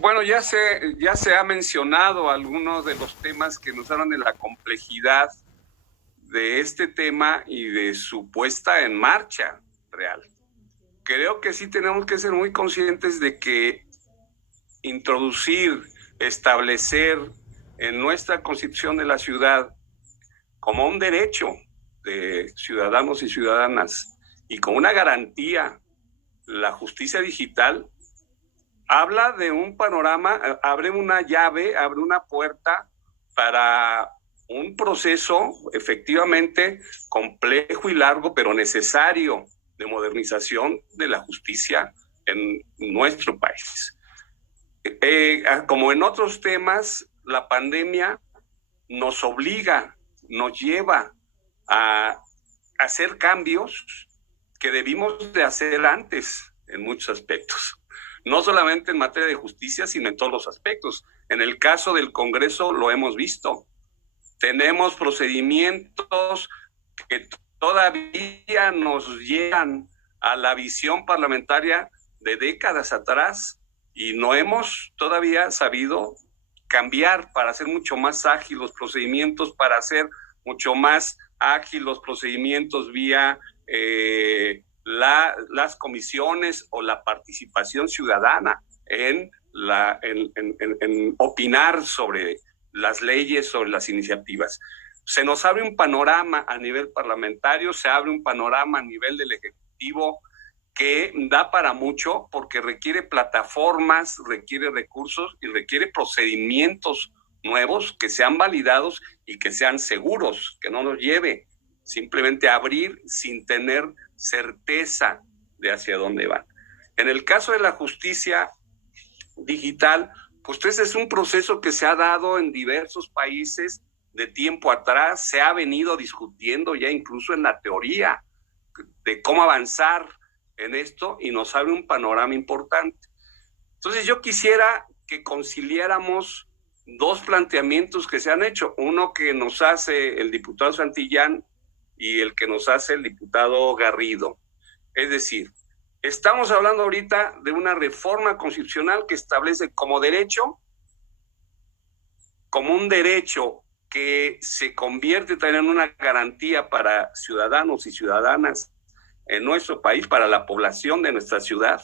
Bueno, ya se ha mencionado algunos de los temas que nos hablan de la complejidad de este tema y de su puesta en marcha real. Creo que sí tenemos que ser muy conscientes de que introducir, establecer en nuestra constitución de la ciudad como un derecho de ciudadanos y ciudadanas y como una garantía la justicia digital, habla de un panorama, abre una llave, abre una puerta para un proceso efectivamente complejo y largo, pero necesario, de modernización de la justicia en nuestro país. Como en otros temas, la pandemia nos obliga, nos lleva a hacer cambios que debimos de hacer antes en muchos aspectos. No solamente en materia de justicia, sino en todos los aspectos. En el caso del Congreso lo hemos visto. Tenemos procedimientos que todavía nos llegan a la visión parlamentaria de décadas atrás y no hemos todavía sabido cambiar para hacer mucho más ágiles los procedimientos, para hacer mucho más ágiles los procedimientos vía las comisiones o la participación ciudadana en opinar sobre las leyes, sobre las iniciativas. Se nos abre un panorama a nivel parlamentario, se abre un panorama a nivel del Ejecutivo que da para mucho porque requiere plataformas, requiere recursos y requiere procedimientos nuevos que sean validados y que sean seguros, que no nos lleve simplemente a abrir sin tener certeza de hacia dónde van. En el caso de la justicia digital, pues ese es un proceso que se ha dado en diversos países de tiempo atrás, se ha venido discutiendo ya incluso en la teoría de cómo avanzar en esto y nos abre un panorama importante. Entonces yo quisiera que conciliáramos dos planteamientos que se han hecho, uno que nos hace el diputado Santillán y el que nos hace el diputado Garrido. Es decir, estamos hablando ahorita de una reforma constitucional que establece como derecho, como un derecho que se convierte también en una garantía para ciudadanos y ciudadanas en nuestro país, para la población de nuestra ciudad,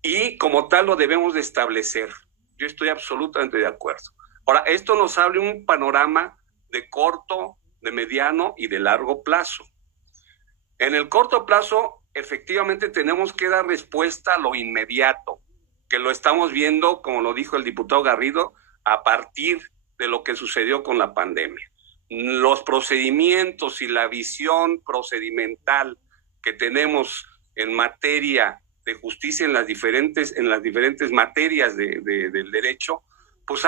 y como tal lo debemos de establecer. Yo estoy absolutamente de acuerdo. Ahora, esto nos abre un panorama de corto, de mediano y de largo plazo. En el corto plazo, efectivamente, tenemos que dar respuesta a lo inmediato, que lo estamos viendo, como lo dijo el diputado Garrido, a partir de lo que sucedió con la pandemia. Los procedimientos y la visión procedimental que tenemos en materia de justicia en las diferentes materias del derecho, pues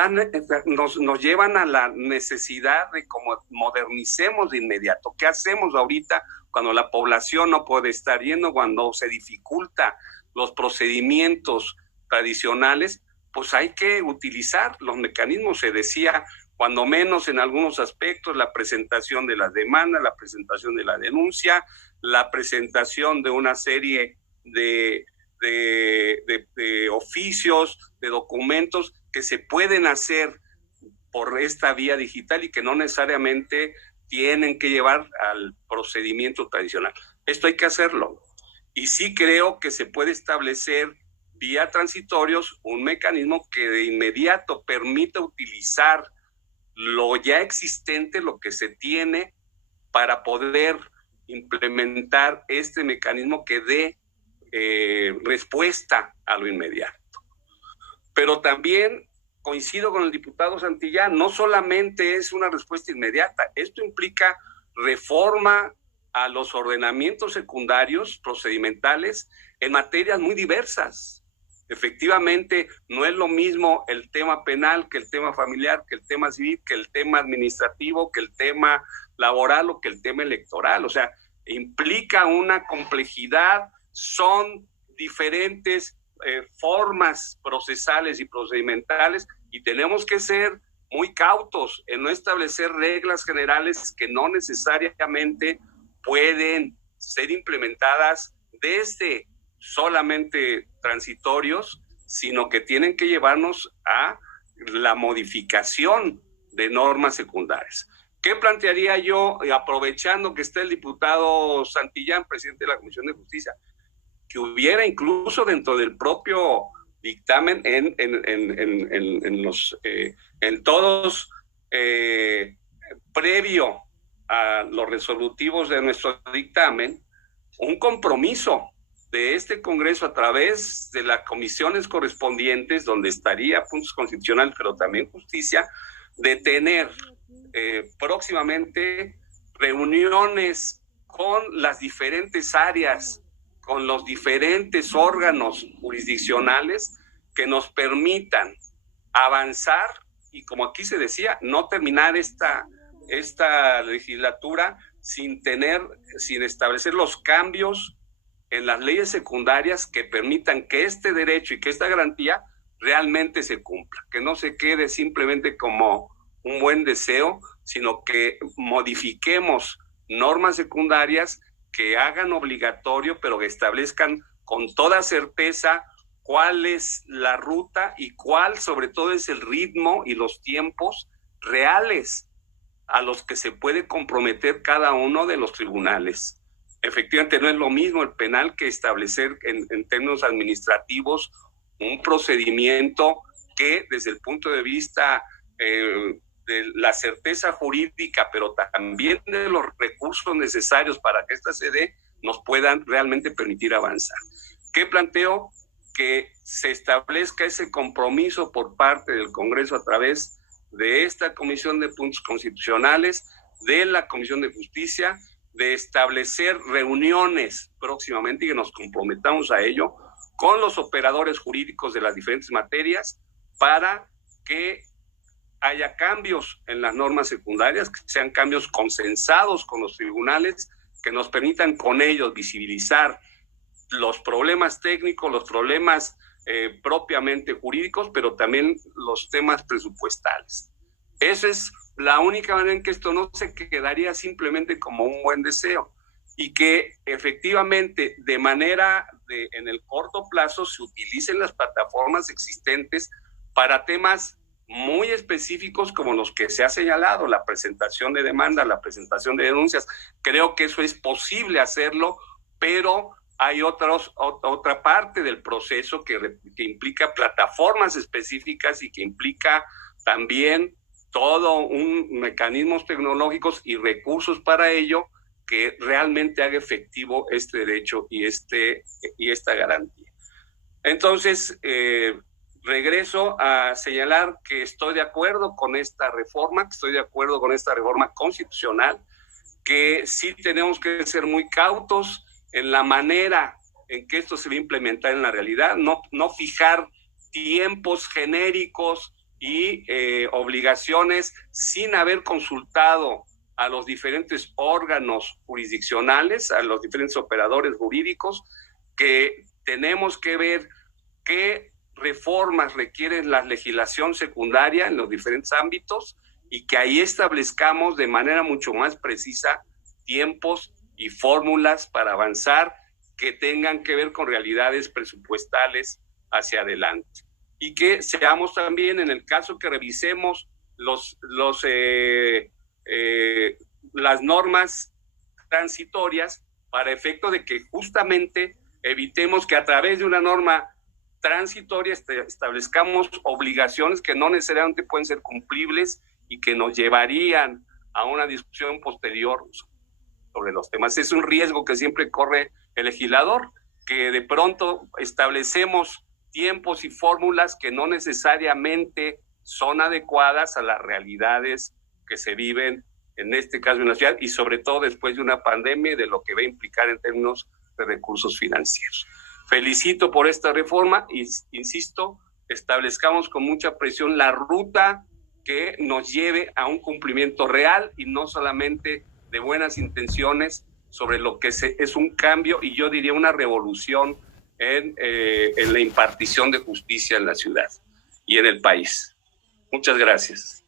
nos llevan a la necesidad de cómo modernicemos de inmediato. ¿Qué hacemos ahorita cuando la población no puede estar yendo, cuando se dificulta los procedimientos tradicionales? Pues hay que utilizar los mecanismos, se decía, cuando menos en algunos aspectos, la presentación de las demandas, la presentación de la denuncia, la presentación de una serie de oficios, de documentos que se pueden hacer por esta vía digital y que no necesariamente tienen que llevar al procedimiento tradicional. Esto hay que hacerlo. Y sí creo que se puede establecer vía transitorios un mecanismo que de inmediato permita utilizar lo ya existente, lo que se tiene, para poder implementar este mecanismo que dé respuesta a lo inmediato. Pero también coincido con el diputado Santillán, no solamente es una respuesta inmediata, esto implica reforma a los ordenamientos secundarios procedimentales en materias muy diversas. Efectivamente, no es lo mismo el tema penal que el tema familiar, que el tema civil, que el tema administrativo, que el tema laboral o que el tema electoral. O sea, implica una complejidad, son diferentes formas procesales y procedimentales y tenemos que ser muy cautos en no establecer reglas generales que no necesariamente pueden ser implementadas desde solamente transitorios, sino que tienen que llevarnos a la modificación de normas secundarias. ¿Qué plantearía yo, aprovechando que está el diputado Santillán, presidente de la Comisión de Justicia, que hubiera incluso dentro del propio dictamen previo a los resolutivos de nuestro dictamen, un compromiso de este Congreso a través de las comisiones correspondientes, donde estaría puntos constitucionales, pero también justicia, de tener próximamente reuniones con las diferentes áreas, con los diferentes órganos jurisdiccionales que nos permitan avanzar y, como aquí se decía, no terminar esta legislatura sin establecer los cambios en las leyes secundarias que permitan que este derecho y que esta garantía realmente se cumpla, que no se quede simplemente como un buen deseo, sino que modifiquemos normas secundarias que hagan obligatorio, pero que establezcan con toda certeza cuál es la ruta y cuál sobre todo es el ritmo y los tiempos reales a los que se puede comprometer cada uno de los tribunales. Efectivamente, no es lo mismo el penal que establecer en términos administrativos un procedimiento que desde el punto de vista de la certeza jurídica, pero también de los recursos necesarios para que esta se dé, nos puedan realmente permitir avanzar. ¿Qué planteo? Que se establezca ese compromiso por parte del Congreso a través de esta Comisión de Puntos Constitucionales, de la Comisión de Justicia, de establecer reuniones próximamente y que nos comprometamos a ello con los operadores jurídicos de las diferentes materias para que haya cambios en las normas secundarias, que sean cambios consensados con los tribunales, que nos permitan con ellos visibilizar los problemas técnicos, los problemas propiamente jurídicos, pero también los temas presupuestales. Esa es la única manera en que esto no se quedaría simplemente como un buen deseo y que efectivamente de manera en el corto plazo se utilicen las plataformas existentes para temas muy específicos como los que se ha señalado, la presentación de demandas, la presentación de denuncias. Creo que eso es posible hacerlo, pero hay otra parte del proceso que implica plataformas específicas y que implica también todo un mecanismos tecnológicos y recursos para ello que realmente haga efectivo este derecho y esta garantía. Entonces, regreso a señalar que estoy de acuerdo con esta reforma, constitucional, que sí tenemos que ser muy cautos en la manera en que esto se va a implementar en la realidad, no fijar tiempos genéricos y obligaciones sin haber consultado a los diferentes órganos jurisdiccionales, a los diferentes operadores jurídicos, que tenemos que ver qué reformas requieren la legislación secundaria en los diferentes ámbitos y que ahí establezcamos de manera mucho más precisa tiempos y fórmulas para avanzar que tengan que ver con realidades presupuestales hacia adelante. Y que seamos también, en el caso que revisemos las normas transitorias para efecto de que justamente evitemos que a través de una norma transitoria establezcamos obligaciones que no necesariamente pueden ser cumplibles y que nos llevarían a una discusión posterior sobre los temas. Es un riesgo que siempre corre el legislador, que de pronto establecemos tiempos y fórmulas que no necesariamente son adecuadas a las realidades que se viven, en este caso en la ciudad, y sobre todo después de una pandemia y de lo que va a implicar en términos de recursos financieros. Felicito por esta reforma y, insisto, establezcamos con mucha presión la ruta que nos lleve a un cumplimiento real y no solamente de buenas intenciones sobre lo que es un cambio y yo diría una revolución en la impartición de justicia en la ciudad y en el país. Muchas gracias.